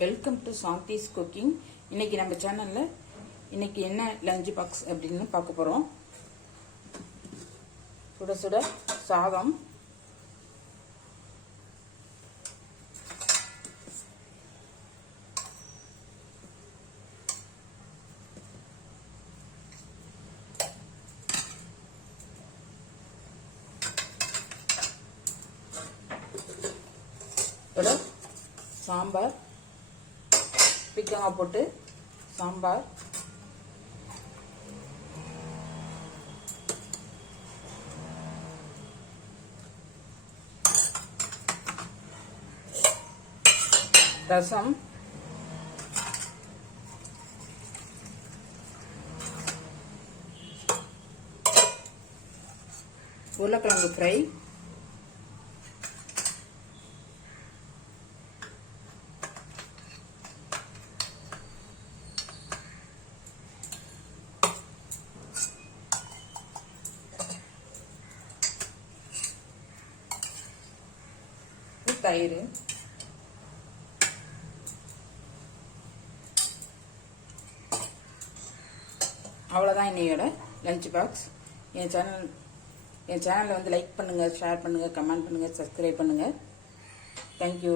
Welcome to Shanthi's cooking. இன்னைக்கு நம்ம சேனல்ல இன்னைக்கு என்ன லஞ்ச் பாக்ஸ் அப்படின்னு பார்க்க போறோம். சுட சுட சாதம், சாம்பார், பிக்கங்காய் போட்டு சாம்பார், ரசம், உருளைக்கிழங்கு ஃப்ரை, தயிர். அவ்வளோதான் இன்னையோட லஞ்ச் பாக்ஸ். என் சேனலை வந்து லைக் பண்ணுங்கள், ஷேர் பண்ணுங்கள், கமெண்ட் பண்ணுங்கள், சப்ஸ்கிரைப் பண்ணுங்கள். தேங்க்யூ.